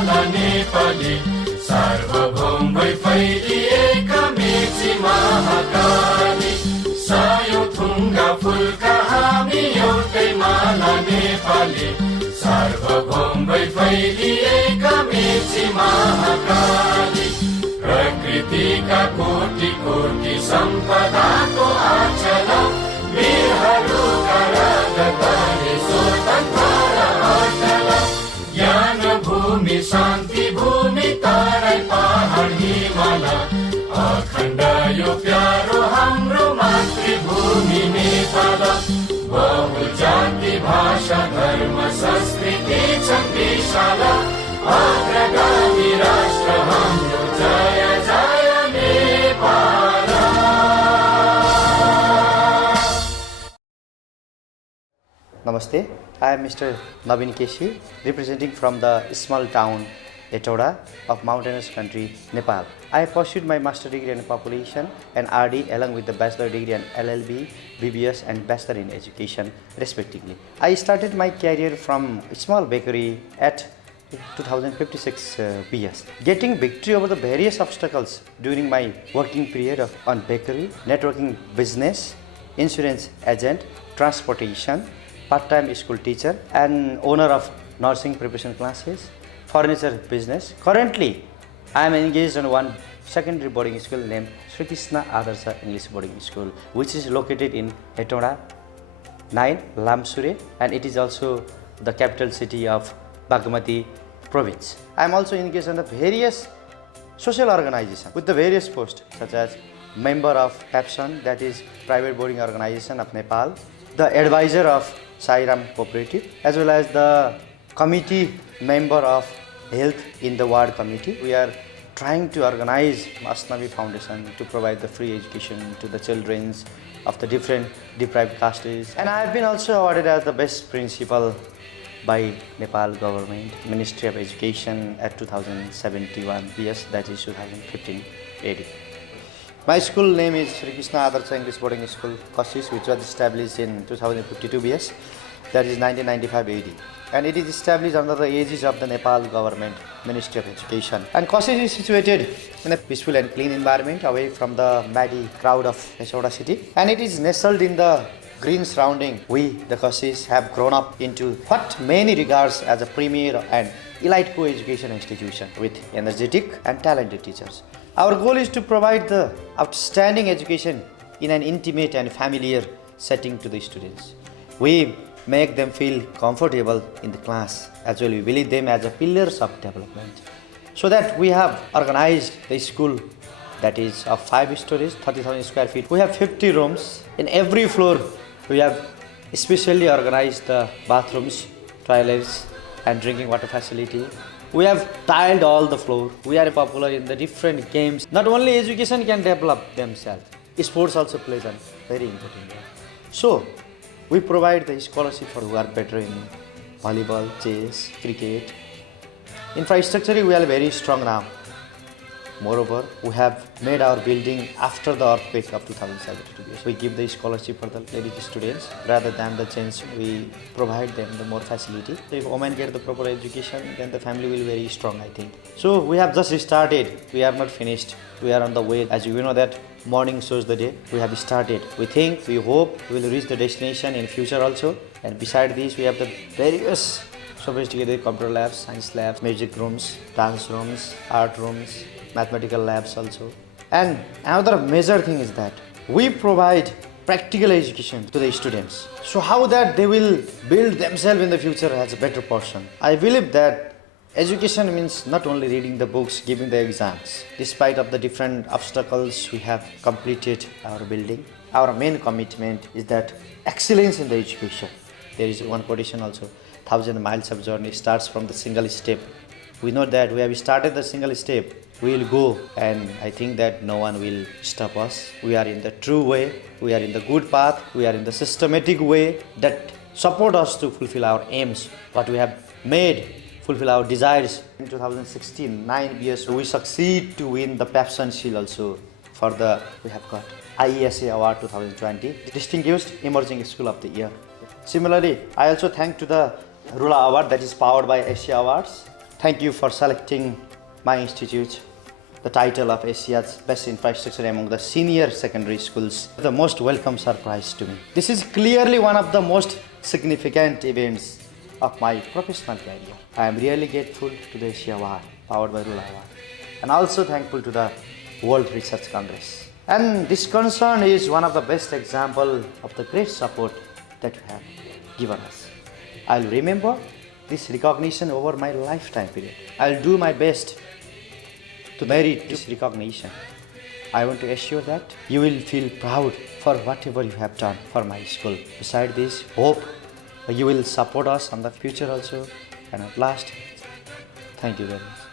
माला नेपाली सार्वभौम भई फैलिएका मेची महाकाली सायौं थुङ्गा फुलका हामी एउटै माला नेपाली सार्वभौम भई फैलिएका मेची महाकाली प्रकृतिका कोटि कोटि सम्पदाको आचल वीरहरूका रगतले स्वतन्त्र अटल ज्ञान भूमि शान्ति भूमि तराई पहाड हिमाल अखण्ड यो प्यारो हाम्रो मातृभूमि नेपाल बहु जाति भाषा धर्म संस्कृति छन् विशाल अग्रगामी राष्ट्र हाम्रो जय जय Nepal. Namaste, I am Mr. Navin Keshi, representing from the small town Hetauda of mountainous country, Nepal. I pursued my master degree in population and RD along with the bachelor degree in LLB, BBS and bachelor in education respectively. I started my career from a small bakery at 2056 BS, getting victory over the various obstacles during my working period on bakery, networking business, insurance agent, transportation, part-time school teacher and owner of nursing preparation classes, furniture business. Currently, I am engaged in one secondary boarding school named Sri Krishna Adarsha English Boarding School, which is located in Hetauda 9, Lamsure, and it is also the capital city of Bagmati province. I am also engaged in the various social organizations with the various posts such as member of PAPSON, that is Private Boarding Organization of Nepal, the advisor of Sairam Cooperative, as well as the committee member of health in the ward committee. We are trying to organize Asnavi Foundation to provide the free education to the children of the different deprived castes. And I have been also awarded as the best principal by Nepal government, Ministry of Education at 2071 BS, that is 2015 AD. My school name is Sri Krishna Adarsha English Boarding School, Kassis, which was established in 2052 BS, that is 1995 AD. And it is established under the aegis of the Nepal government, Ministry of Education. And Kassis is situated in a peaceful and clean environment away from the muddy crowd of Hetauda city. And it is nestled in the green surrounding. We, the Kassis, have grown up into what many regards as a premier and elite co-education institution with energetic and talented teachers. Our goal is to provide the outstanding education in an intimate and familiar setting to the students. We make them feel comfortable in the class as well. We believe them as a pillars of development. So that we have organized the school that is of 5 stories, 30,000 square feet. We have 50 rooms. In every floor, we have especially organized the bathrooms, toilets and drinking water facility. We have tiled all the floor. We are popular in the different games. Not only education can develop themselves, sports also plays a very important role. So, we provide the scholarship for who are better in volleyball, chess, cricket. Infrastructurally, we are very strong now. Moreover, we have made our building after the earthquake of 2072. We give the scholarship for the ladies students rather than the gents. We provide them the more facility. If women get the proper education, then the family will be very strong, I think. So we have just started. We are not finished. We are on the way. As you know that morning shows the day. We have started. We think, we hope we will reach the destination in future also. And beside this, we have the various sophisticated computer labs, science labs, music rooms, dance rooms, art rooms, mathematical labs also. And another major thing is that we provide practical education to the students. So how that they will build themselves in the future as a better person. I believe that education means not only reading the books, giving the exams. Despite of the different obstacles we have completed our building, our main commitment is that excellence in the education. There is one quotation also, 1,000 miles of journey starts from the single step. We know that we have started the single step. We will go, and I think that no one will stop us. We are in the true way. We are in the good path. We are in the systematic way that support us to fulfill our aims, what we have made, fulfill our desires. In 2016, 9 years, we succeed to win the PAPSON Shield also for the, we have got IESA Award 2020, Distinguished Emerging School of the Year. Similarly, I also thank to the Rula Award that is powered by Asia Awards. Thank you for selecting my institute the title of Asia's best infrastructure among the senior secondary schools. The most welcome surprise to me. This is clearly one of the most significant events of my professional career. I am really grateful to the Asia Award, powered by Rula Award, and also thankful to the World Research Congress. And this concern is one of the best examples of the great support that you have given us. I'll remember this recognition over my lifetime period. I'll do my best to merit this recognition. I want to assure that you will feel proud for whatever you have done for my school. Besides this, hope you will support us in the future also. And at last, thank you very much.